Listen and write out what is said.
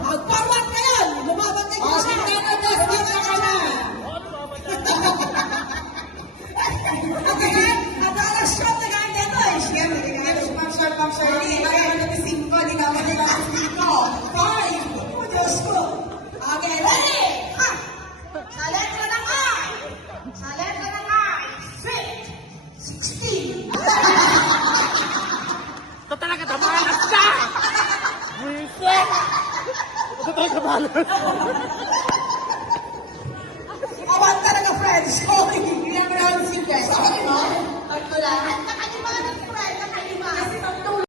Mag-forward kayo! Lumaban kayo sa Senado District na ka na! At alas shot na ganda ito eh. Siyempre, pang-short. Hindi, maganda na 5, hindi ka maganda na 5. 5! Oh, Diyos ko! Okay, ready? Ha! Sa letra ng I! Sa letra ng I! Fit! 16! Ito talaga tamalas ka! Buisit! Ito talaga malas!